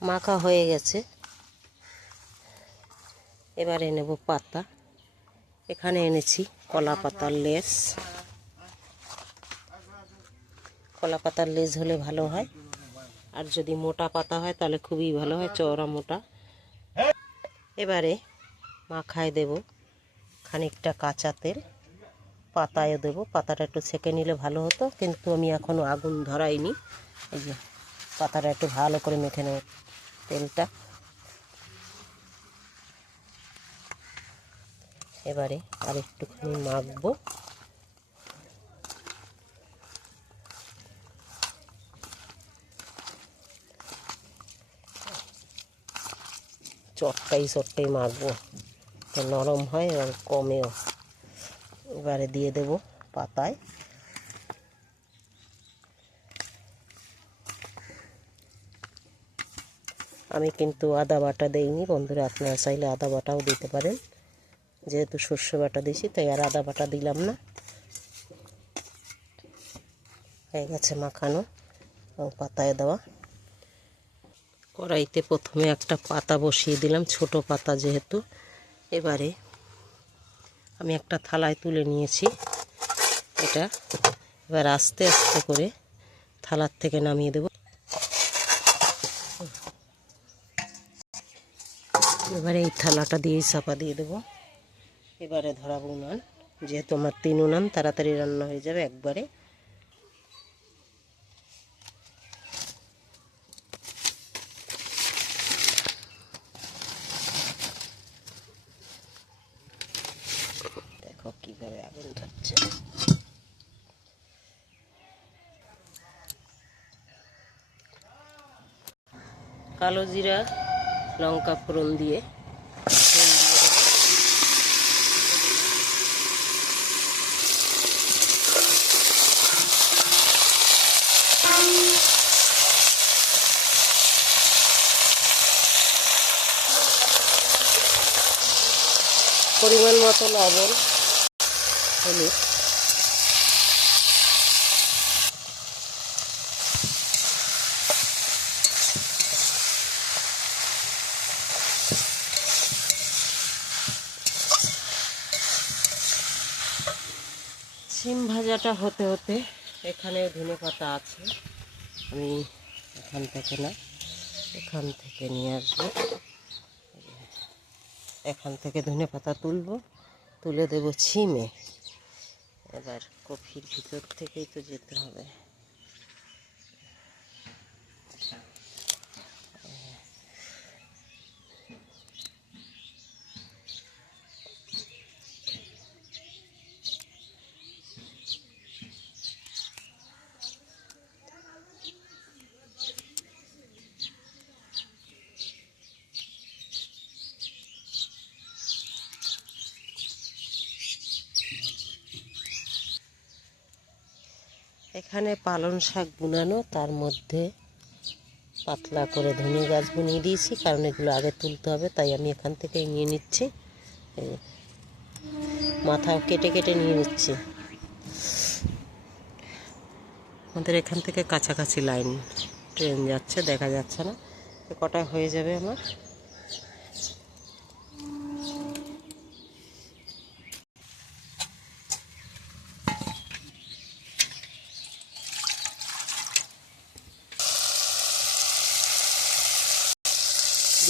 মাখা হয়ে গেছে। এবারে নেব পাতা। এখানে এনেছি কলা পাতার লেস। কলা পাতার লেস হলে ভালো হয়, আর যদি মোটা পাতা হয় তাহলে খুবই ভালো হয়, চওড়া মোটা। এবারে মাখায় দেব খানিকটা কাঁচা তেল, পাতায় দেব। পাতাটা একটু সেঁকে নিলে ভালো হতো, কিন্তু আমি এখনও আগুন ধরাইনি। এই যে পাতাটা একটু ভালো করে মেখে নেব তেলটা। এবারে আর একটুখানি মাখবো। চটকাই মাখবো, তো নরম হয় এবং কমেও। এবারে দিয়ে দেব পাতায়। আমি কিন্তু আদা বাটা দেইনি বন্ধুরা, আপনারা চাইলে আদা বাটাও দিতে পারেন। যেহেতু সর্ষে বাটা দিয়েছি তাই আর আদা বাটা দিলাম না। হয়ে গেছে মাখানো এবং পাতায় দেওয়া। কড়াইতে প্রথমে একটা পাতা বসিয়ে দিলাম, ছোট পাতা যেহেতু। এবারে আমি একটা থালায় তুলে নিয়েছি এটা। এবার আস্তে আস্তে করে থালার থেকে নামিয়ে দেব। এবারে এই থালাটা দিয়েই চাপা দিয়ে দেবো। এবারে ধরাবো উনান, যেহেতু আমার 3 উনান, তাড়াতাড়ি রান্না হয়ে যাবে একবারে। দেখো কিভাবে আগুন ধরছে। কালো জিরা লঙ্কা ফোড়ন দিয়ে পরিমাণ মতো লবণ, হলুদ, শিম ভাজাটা হতে হতে এখানে ধনেপাতা আছে, আমি এখান থেকে নিয়ে আসবো। এখান থেকে ধনেপাতা তুলে দেব ছিমে। এবার কফির ভিতর থেকেই তো যেতে হবে। এখানে পালং শাক বুনানো, তার মধ্যে পাতলা করে ধনে গাছ বুনিয়ে দিয়েছি, কারণ এগুলো আগে তুলতে হবে, তাই আমি এখান থেকেই নিয়ে নিচ্ছি। মাথাও কেটে কেটে নিয়ে নিচ্ছি। আমাদের এখান থেকে কাছাকাছি লাইন, ট্রেন যাচ্ছে, দেখা যাচ্ছে না। কটা হয়ে যাবে আমার।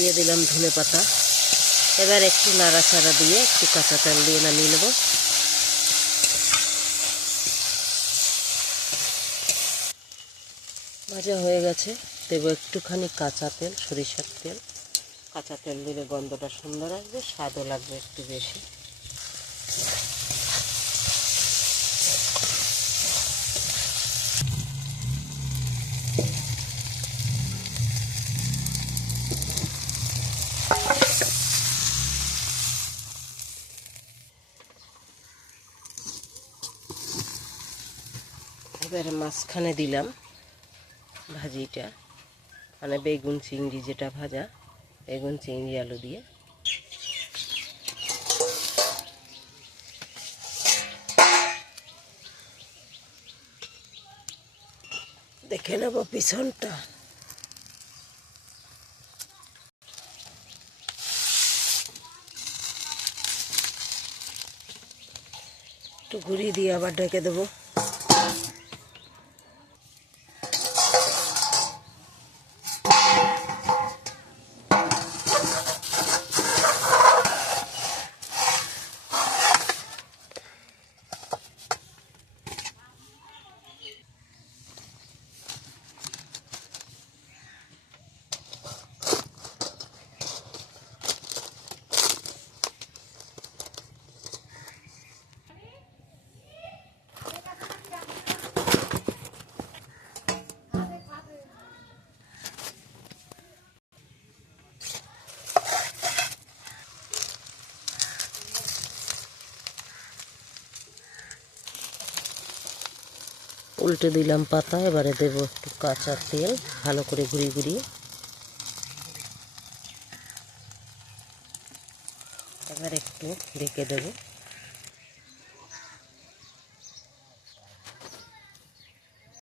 দিয়ে দিলাম ধনেপাতা। এবার একটু নাড়াচাড়া দিয়ে একটু কাঁচা তেল দিয়ে নামিয়ে নেব। ভাজা হয়ে গেছে, দেব একটুখানি কাঁচা তেল, সরিষার তেল। কাঁচা তেল দিলে গন্ধটা সুন্দর আসবে, স্বাদও লাগবে একটু বেশি। এবারে মাঝখানে দিলাম ভাজিটা, মানে বেগুন চিংড়ি যেটা ভাজা, বেগুন চিংড়ি আলু দিয়ে। দেখে নেব পিছনটা। একটু ঘুরিয়ে দিয়ে আবার ঢেকে দেবো। উল্টে দিলাম পাতা, এবারে দেবো একটু কাঁচা তেল, ভালো করে ঘুরিয়ে ঘুরিয়ে। এবার একটু ঢেকে দেবো।